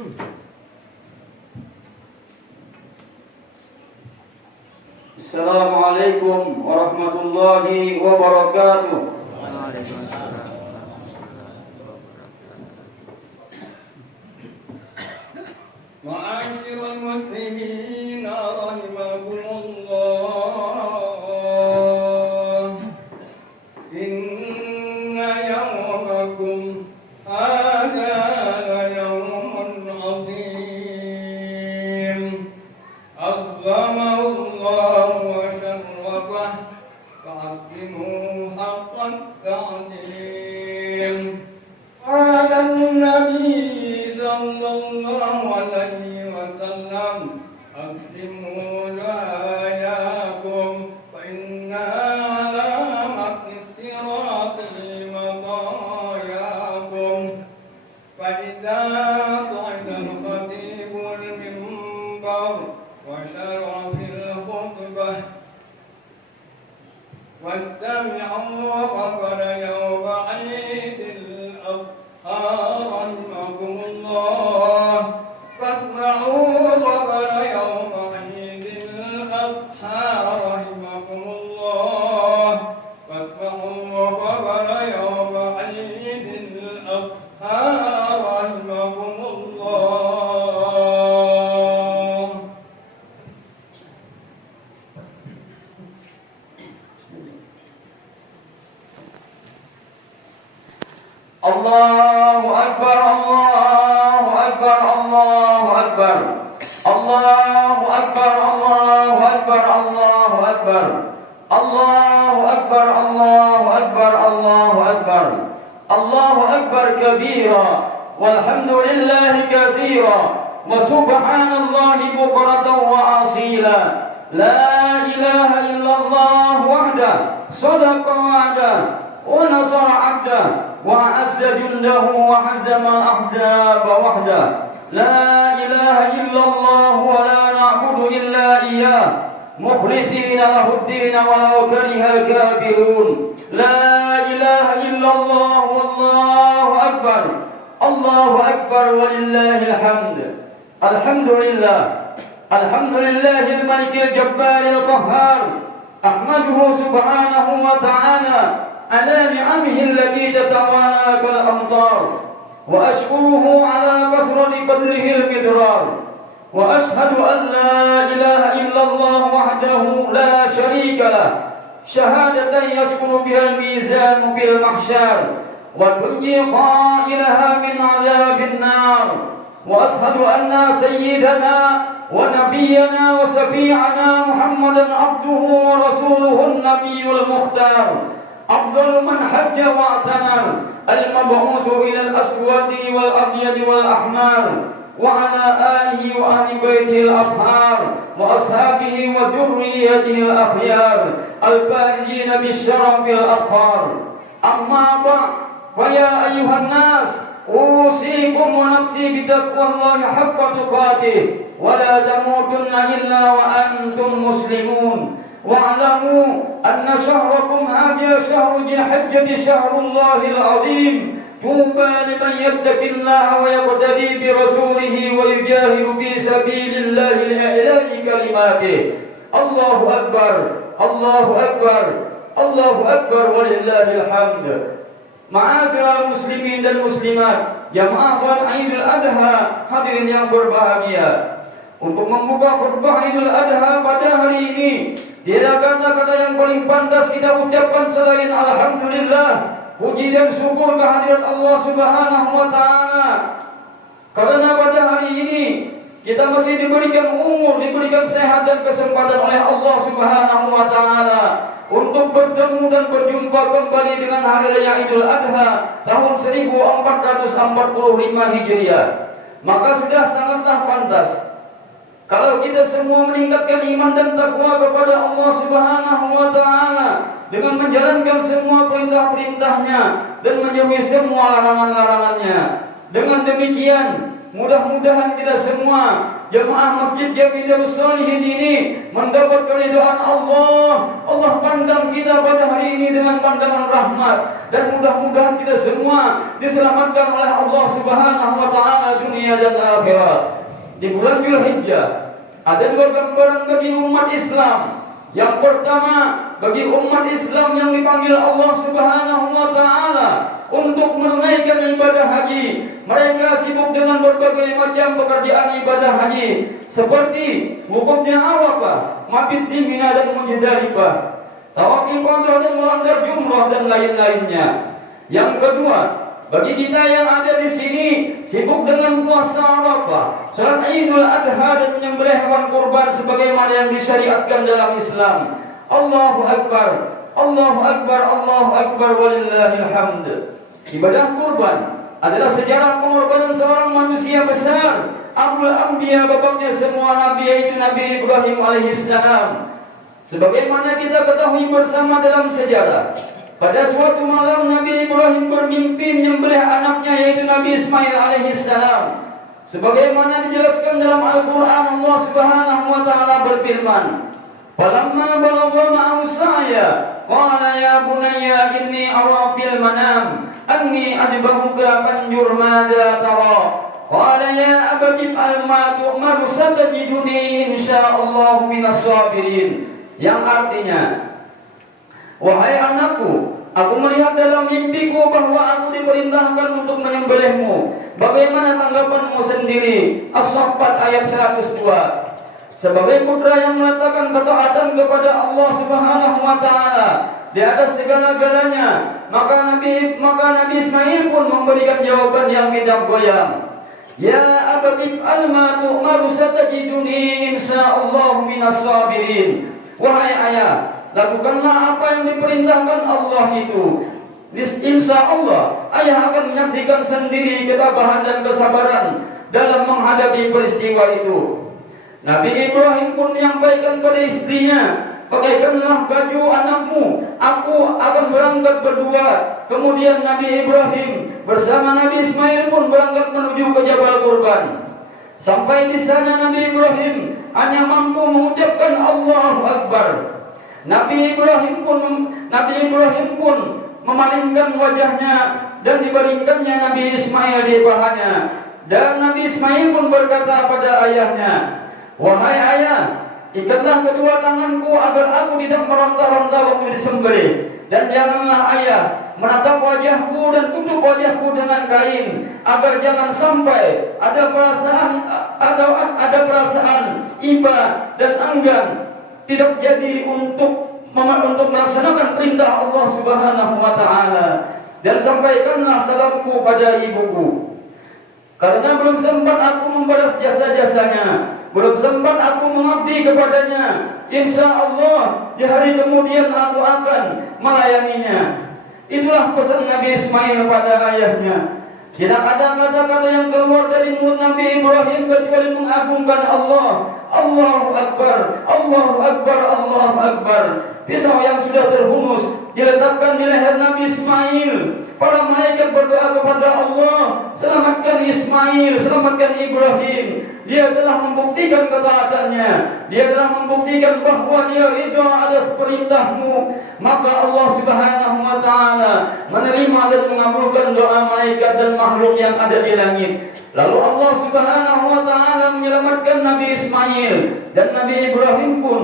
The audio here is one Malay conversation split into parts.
Assalamualaikum warahmatullahi wabarakatuh. Ma'asyiral muslimin rahimakumullah. Inna yawmakum hadha yawmun 'azim. Azzamallahu wa syarrafah fa'aqimu haqqan ta'zim. Qala an-nabi sallallahu alaihi wasallam aqimu layakum fa inna alamat sirati madayakum fa idza qa'ida al-khatib al-minbar wa shar'a fil khutbah wastami'u qabla yawm 'idil adha rahimakumullah fasma'u qabla yawm 'idil adha rahimakumullah fasma'u qabla yawm 'idil adha rahimakumullah. Allahu Akbar, Allahu Akbar, Allahu Akbar. Allahu Akbar, Allahu Akbar, Allahu Akbar. Allahu Akbar, Allahu Akbar, Allahu Akbar. Allahu Akbar kabira walhamdulillahi katsira wa subhanallahi bukratan wa asila. La ilaha illallah wahda sadaqa wa'da wa nasara 'abda وأعز جنده وحزم الأحزاب وحده. لا إله إلا الله ولا نعبد إلا إياه مخلصين له الدين ولو كره الكافرون. لا إله إلا الله والله أكبر. الله أكبر ولله الحمد. الحمد لله. الحمد لله الملك الجبار القهار. أحمده سبحانه وتعالى على نعمه التي تتوالى كالأمطار وأشكره على كثرة فضله المدرار وأشهد أن لا إله إلا الله وحده لا شريك له شهادة يسكن بها الميزان بالمحشر وتنجي قائلها من عذاب النار وأشهد أن سيدنا ونبينا وشفيعنا محمدا عبده ورسوله النبي المختار أفضل من حج واعتمر المبعوث إلى الأسود والأبيض والأحمر وعلى آله وأهل بيته الأطهار وأصحابه وذريته الأخيار الفائزين بالشرف الأطهار. أما بعد فيا أيها الناس أوصيكم ونفسي بتقوى الله حق تقاته ولا تموتن إلا وأنتم مسلمون. واعلموا أن شهركم هذا شهر ذي الحجة شهر الله العظيم. طوبى لمن يتقي الله ويقتدي برسوله ويجاهد في سبيل الله لإعلاء كلماته. الله أكبر، الله أكبر، الله أكبر ولله الحمد. Ma'asyiral muslimin dan muslimat, jamaah salat Idul Adha, hadirin yang berbahagia. Untuk membuka khutbah Idul Adha pada hari ini, tidak kata-kata yang paling pantas kita ucapkan selain alhamdulillah, puji dan syukur kehadirat Allah Subhanahu wa taala. Karena pada hari ini kita masih diberikan umur, diberikan sehat dan kesempatan oleh Allah Subhanahu wa taala untuk bertemu dan berjumpa kembali dengan hari raya Idul Adha tahun 1445 Hijriah. Maka sudah sangatlah pantas kalau kita semua meningkatkan iman dan takwa kepada Allah Subhanahu wa taala dengan menjalankan semua perintah-perintahnya dan menjauhi semua larangan-larangannya. Dengan demikian, mudah-mudahan kita semua jemaah Masjid Jami Darus Shalihin ini mendapat keridhaan Allah. Allah Allah pandang kita pada hari ini dengan pandangan rahmat, dan mudah-mudahan kita semua diselamatkan oleh Allah Subhanahu wa taala dunia dan akhirat. Di bulan Zulhijjah ada dua gambaran bagi umat Islam. Yang pertama, bagi umat Islam yang dipanggil Allah Subhanahu wa taala untuk menunaikan ibadah haji, mereka sibuk dengan berbagai macam pekerjaan ibadah haji, seperti wukufnya Arafah, mabit di Mina dan Muzdalifah, tawaf ifadah dan melanggar jumrah dan lain-lainnya. Yang kedua, bagi kita yang ada di sini sibuk dengan puasa Arafah, salat Idul Adha dan menyembelih hewan kurban sebagaimana yang disyariatkan dalam Islam. Allahu Akbar, Allahu Akbar, Allahu Akbar, walillahil hamd. Ibadah kurban adalah sejarah pengorbanan seorang manusia besar, Abul Anbiya, bapaknya semua nabi, yaitu Nabi Ibrahim alaihissalam. Sebagaimana kita ketahui bersama dalam sejarah, pada suatu malam Nabi Ibrahim bermimpi menyembelih anaknya, yaitu Nabi Ismail alaihissalam. Sebagaimana dijelaskan dalam Al-Quran, Allah Subhanahu wa taala berfirman, "Falamma balagha ma'ahu sa'ya, qala ya bunayya inni ara fil manam anni adbahuka fanjur madza tara." Qala ya abati if'al ma tu'mar satajiduni insyaallah minas sabirin. Yang artinya, wahai anakku, aku melihat dalam mimpiku bahwa aku diperintahkan untuk menyembelihmu. Bagaimana tanggapanmu sendiri? As-Saffat ayat 102. Sebagai putra yang meletakkan ketaatan kepada Allah Subhanahu wa taala di atas segala-galanya, maka Nabi Ismail pun memberikan jawaban yang tidak goyang. Ya abati if'al ma tu'mar satajiduni insyaallah minas sabirin. Wahai ayah, lakukanlah apa yang diperintahkan Allah itu. Insya Allah, ayah akan menyaksikan sendiri ketabahan dan kesabaran dalam menghadapi peristiwa itu. Nabi Ibrahim pun menyampaikan pada istrinya, pakaikanlah baju anakmu, aku akan berangkat berdua. Kemudian Nabi Ibrahim bersama Nabi Ismail pun berangkat menuju ke Jabal Qurban. Sampai di sana Nabi Ibrahim hanya mampu mengucapkan Allahu Akbar. Nabi Ibrahim pun memalingkan wajahnya dan dibaringkannya Nabi Ismail di pahanya. Dan Nabi Ismail pun berkata pada ayahnya, "Wahai ayah, ikatlah kedua tanganku agar aku tidak meronta-ronta waktu disembelih. Dan janganlah ayah menatap wajahku dan tutup wajahku dengan kain, agar jangan sampai ada perasaan iba dan enggan tidak jadi untuk melaksanakan perintah Allah Subhanahu wa taala. Dan sampaikanlah salamku pada ibuku, karena belum sempat aku membalas jasa-jasanya, belum sempat aku mengabdi kepadanya. Insya Allah di hari kemudian aku akan melayaninya." Itulah pesan Nabi Ismail pada ayahnya. Tidak ada kata-kata yang keluar dari mulut Nabi Ibrahim kecuali mengagungkan Allah. Allahu Akbar, Allahu Akbar, Allahu Akbar. Pisau yang sudah terhunus diletakkan di leher Nabi Ismail. Para malaikat berdoa kepada Allah, selamatkan Ismail, selamatkan Ibrahim. Dia telah membuktikan ketaatannya, dia telah membuktikan bahwa dia ridha atas perintahmu. Maka Allah Subhanahu wa taala menerima dan mengabulkan doa malaikat dan makhluk yang ada di langit. Lalu Allah Subhanahu wa taala menyelamatkan Nabi Ismail, dan Nabi Ibrahim pun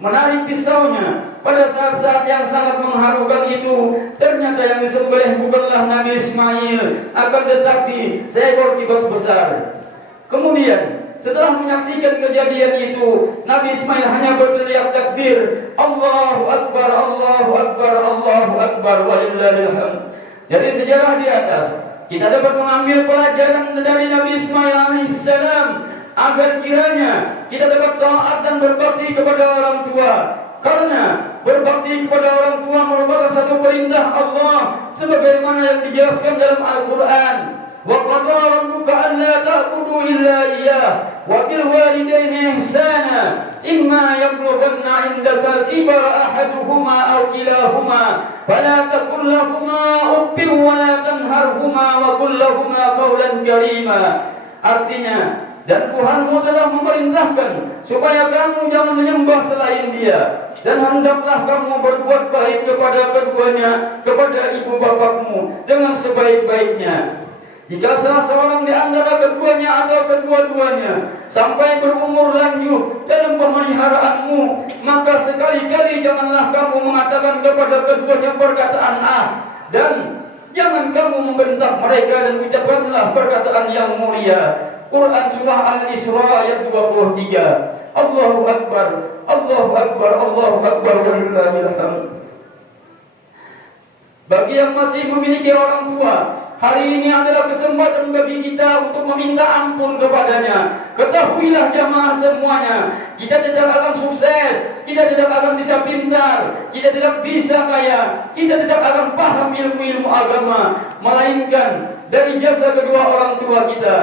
menarik pisaunya. Pada saat-saat yang sangat mengharukan itu, ternyata yang disembelih bukanlah Nabi Ismail, akan tetapi seekor kibas besar. Kemudian setelah menyaksikan kejadian itu, Nabi Ismail hanya berteriak takbir, Allahu Akbar, Allahu Akbar, Allahu Akbar, walillahil hamd. Dari sejarah di atas, kita dapat mengambil pelajaran dari Nabi Ismail alaihissalam, agar kiranya kita dapat taat dan berbakti kepada orang tua. Karena berbakti kepada orang tua merupakan satu perintah Allah, sebagaimana yang dijelaskan dalam Al-Quran. Wa qadara rabbuka alla ta'budu illa iyyah wa bil walidayni ihsana imma yablughanna indaka al-kibara ahaduhuma aw kilahuma fala taqul lahumā uffin wa la tanharhumā wa qul lahumā qawlan karīmā. Artinya, Dan Tuhanmu telah memerintahkan supaya kamu jangan menyembah selain Dia. Dan hendaklah kamu berbuat baik kepada keduanya, kepada ibu bapakmu dengan sebaik-baiknya. Jika salah seorang di antara keduanya atau kedua-duanya sampai berumur lanjut dalam pemeliharaanmu, maka sekali-kali janganlah kamu mengatakan kepada keduanya perkataan dan jangan kamu membentak mereka dan ucapkanlah perkataan yang mulia. Quran Surah Al-Isra ayat 23. Allahu Akbar, Allahu Akbar, Allahu Akbar, walillahil hamd. Bagi yang masih memiliki orang tua, hari ini adalah kesempatan bagi kita untuk meminta ampun kepadanya. Ketahuilah jamaah semuanya, kita tidak akan sukses, kita tidak akan bisa pintar, kita tidak bisa kaya, kita tidak akan paham ilmu-ilmu agama, melainkan dari jasa kedua orang tua kita.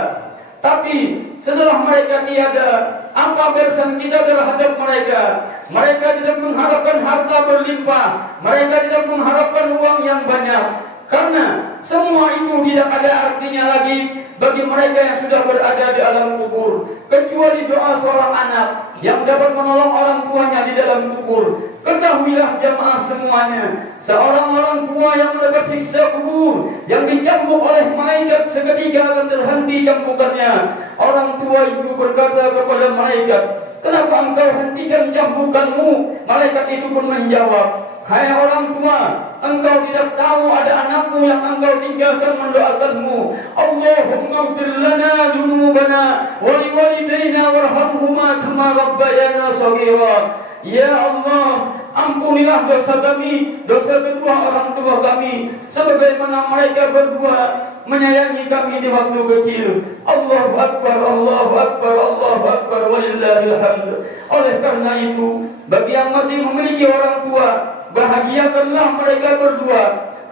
Tapi setelah mereka tiada, apa balasan kita terhadap mereka? Mereka tidak mengharapkan harta berlimpah, mereka tidak mengharapkan uang yang banyak, karena semua itu tidak ada artinya lagi bagi mereka yang sudah berada di alam kubur, kecuali doa seorang anak yang dapat menolong orang tuanya di dalam kubur. Ketahuilah jamaah semuanya, seorang orang tua yang mendapat siksa kubur, yang dicambuk oleh malaikat seketika akan terhenti cambukannya. Orang tua itu berkata kepada malaikat, "Kenapa engkau hentikan cambukanmu?" Malaikat itu pun menjawab, "Hai orang tua, engkau tidak tahu ada anakmu yang engkau tinggalkan mendoakanmu. Allahumma ighfir lana dzunubana wa liwalidayna warhamhuma kama rabbayana shaghira." Ya Allah, ampunilah dosa kami, dosa kedua orang tua kami, sebagaimana mereka berdua menyayangi kami di waktu kecil. Allahu Akbar, Allahu Akbar, Allahu Akbar, walillahil hamd. Oleh karena itu, bagi yang masih memiliki orang tua, bahagiakanlah mereka berdua,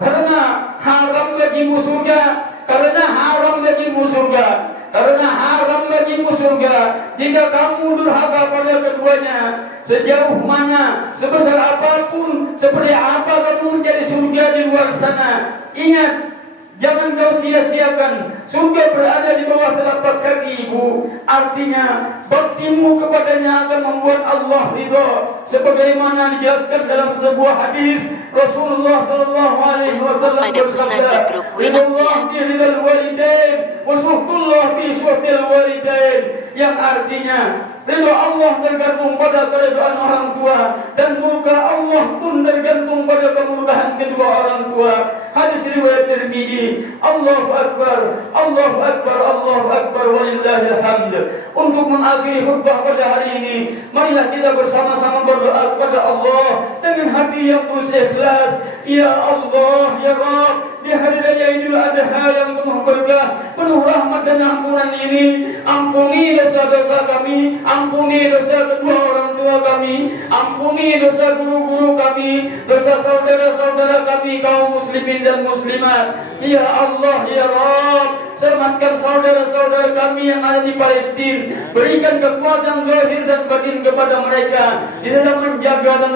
karena haram bagimu surga, karena haram bagimu surga, karena haram bagimu surga jika kamu durhaka pada keduanya. Sejauh mana, sebesar apapun, seperti apa kamu mencari surga di luar sana, ingat, jangan kau sia-siakan. Surga berada di bawah telapak kaki ibu. Artinya, baktimu kepadanya akan membuat Allah ridho. Sebagaimana dijelaskan dalam sebuah hadis, Rasulullah sallallahu alaihi wasallam bersabda, "Ridallah bi ridal walidain, wa suhqullah bi suhqil walidain." Yang artinya, ridho Allah tergantung pada keridhaan orang tua, dan murka Allah pun tergantung pada kemurkaan kedua orang tua. Hadis riwayat Tirmidzi. Allahu Akbar, Allahu Akbar, Allahu Akbar, walillahil hamd. Untuk mengakhiri khutbah pada hari ini, marilah kita bersama-sama berdoa kepada Allah dengan hati yang tulus ikhlas. Ya Allah, ya Rabb, di hari raya Idul Adha yang penuh berkah, penuh rahmat dan ampunan ini, ampuni dosa-dosa kami, ampuni dosa kedua orang tua kami, ampuni dosa guru-guru kami, dosa saudara-saudara kami kaum muslimin dan muslimat. Ya Allah, ya Rabb, selamatkan saudara-saudara kami yang ada di Palestina, berikan kekuatan zahir dan batin kepada mereka di dalam menjaga dan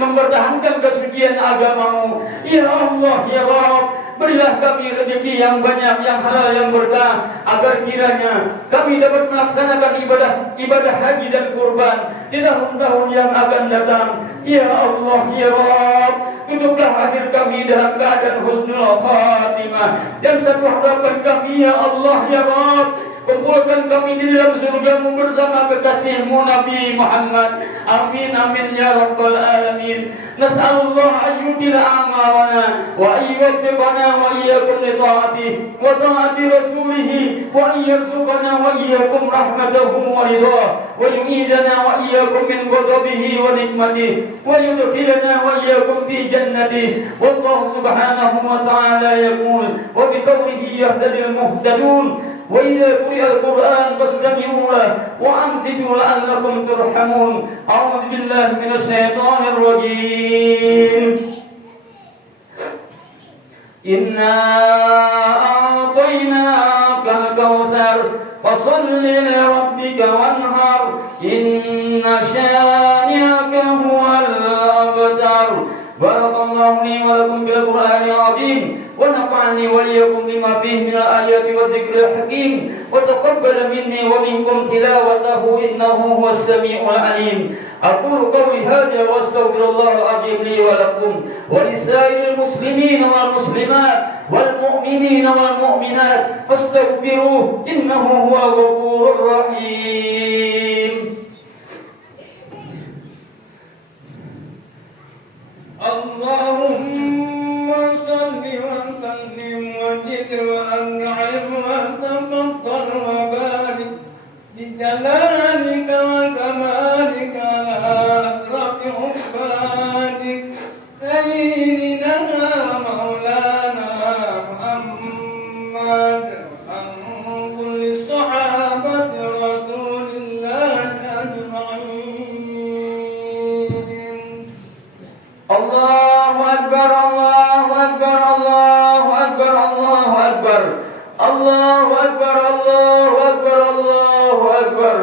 mempertahankan kesucian agamamu. Ya Allah, ya Rabb, berilah kami rezeki yang banyak, yang halal, yang berkah, agar kiranya kami dapat melaksanakan ibadah haji dan kurban di tahun-tahun yang akan datang. Ya Allah, ya Rabb, tutuplah akhir kami dalam keadaan husnul khatimah, dan satu harapan kami, ya Allah, ya Rabb, kumpulkan kami di dalam surga-Mu bersama kekasih-Mu Nabi Muhammad. Amin, amin, ya Rabbal Alamin. Nas'alullah an yutila amalana wa ayyuwaffiqana wa iyyakum li ta'atihi wa ta'ati rasulih wa ayyarzuqana wa iyyakum rahmatahu wa ridha wa yu'izana wa iyyakum min ghadabihi wa nikmatihi wa yudkhilana wa iyyakum fi jannatihi. Wallahu subhanahu wa ta'ala yaqul wa biqawlihi yahtadil muhtadun. وإذا قرئ القرآن فاستمعوا له وأنصتوا لعلكم ترحمون. أعوذ بالله من الشيطان الرجيم. إنا أعطيناك الكوثر فصل لربك وانهر إن شانئك هو الأبتر. Barakallahu li wa lakum bil Qur'anil azim wa nafa'ani wa iyyakum bima fihi min al-ayati wa dhikril hakim wa taqabbal minni wa minkum tilawatahu innahu huwas samiul alim. Aqulu qawli hadha wa astaghfirullahal azim li wa lakum wa lisa'iril muslimin wal muslimat wal mu'minin wal mu'minat fastaghfiruhu innahu huwal ghafurur rahim. اللهم صل وسلم وزد وأنعم وتفضل وبارك بجلالك وكمالك على أشرف عبادك سيدنا ومولانا محمد عن كل صحابة رسول الله أجمعين. Allahu Akbar, Allahu Akbar, Allahu Akbar, Allahu Akbar, Allahu Akbar, Allahu Akbar, Allahu Akbar.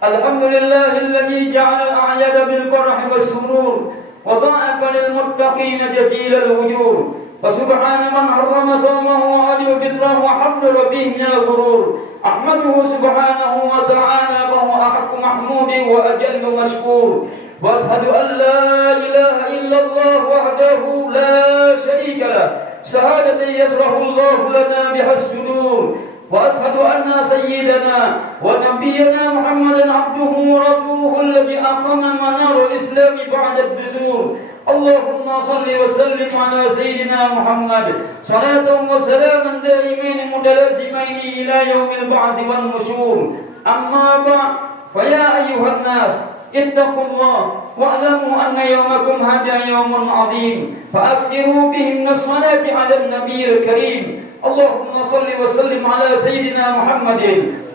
Alhamdulillahilladzi ja'ala al-a'yada bil farhi was surur wa da'afa lil muttaqina jazila al-ujur. Wa subhana man harrama sawmahu wa ajra fitrahu wa harrama bihi min al-ghurur. Ahmaduhu subhanahu wa ta'ala wa huwa ahqqu mahmudi wa ajallu mashkur. وأشهد أن لا إله إلا الله وحده لا شريك له شهادة يشرح الله لنا بها الصدور. وأشهد أن سيدنا ونبينا محمدا عبده ورسوله الذي أقام منار الإسلام بعد الدثور. اللهم صل وسلم على سيدنا محمد صلاة وسلاما دائمين متلازمين إلى يوم البعث والنشور. أما بعد فيا أيها الناس اتقوا الله واعلموا أن يومكم هذا يوم عظيم فأكثروا به من الصلاة على النبي الكريم. اللهم صل وسلم على سيدنا محمد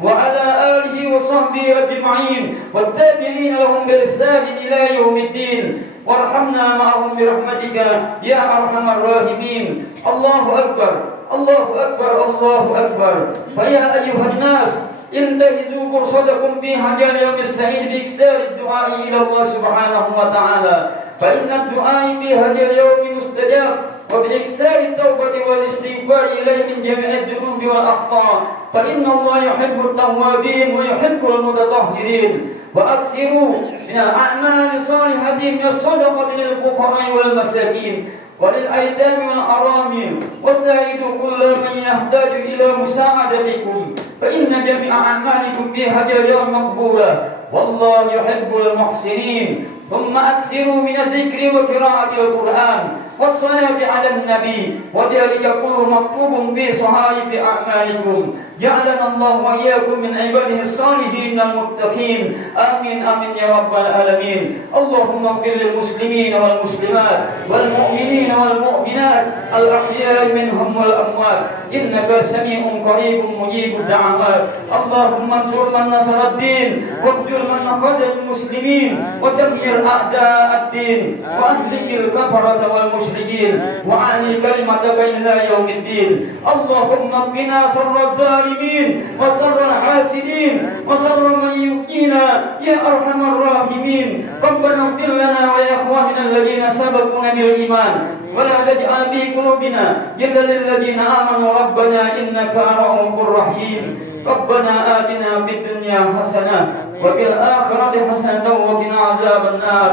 وعلى آله وصحبه أجمعين والتابعين لهم بإحسان إلى يوم الدين وارحمنا معهم برحمتك يا أرحم الراحمين. الله أكبر، الله أكبر، الله أكبر. فيا أيها الناس انتهزوا فرصتكم في هذا اليوم السعيد بإكثار الدعاء إلى الله سبحانه وتعالى فإن الدعاء في هذا اليوم مستجاب وبإكثار التوبة والاستغفار إليه من جميع الذنوب والأخطاء فإن الله يحب التوابين ويحب المتطهرين. وأكثروا من الأعمال الصالحة من الصدقة للفقراء والمساكين وللأيتام والأرامل وساعدوا كل من يحتاج إلى مساعدتكم فإن جميع أعمالكم في هذا اليوم مقبولة والله يحب المحسنين. ثم أكثروا من الذكر وقراءة القرآن والصلاة على النبي وذلك كله مكتوب في صحائف أعمالكم. جعلنا الله وإياكم من عباده الصالحين المتقين. آمين آمين يا رب العالمين. اللهم اغفر للمسلمين والمسلمات والمؤمنين والمؤمنات الأحياء منهم والأموات إنك سميع قريب مجيب الدعوات. اللهم انصر من نصر الدين واخذل من خذل المسلمين ودمر أعداء الدين وأهلك الكفرة والمشركين وعلي كلمتك إلى يوم الدين. اللهم اكفنا شر الظالمين وشر الحاسدين وشر من يؤذينا يا أرحم الراحمين. ربنا اغفر لنا ولإخواننا الذين سبقونا بالإيمان ولا تجعل في قلوبنا غلا للذين آمنوا ربنا إنك رؤوف رحيم. ربنا آتنا في الدنيا حسنة وفي الآخرة حسنة وقنا عذاب النار.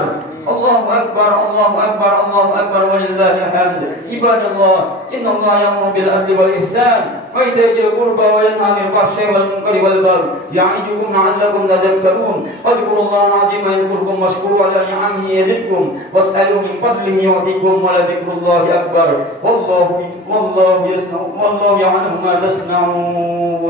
الله أكبر، الله أكبر، الله أكبر ولله الحمد. عباد الله إن الله يأمر بالعدل والإحسان وإيتاء ذي القربى وينهى عن الفحشاء والمنكر والبغي يعظكم لعلكم تذكرون. واذكروا الله العظيم يذكركم واشكروا على نعمه يزدكم واسألوا من فضله يعطيكم ولذكر الله أكبر. والله يعلم ما تصنعون.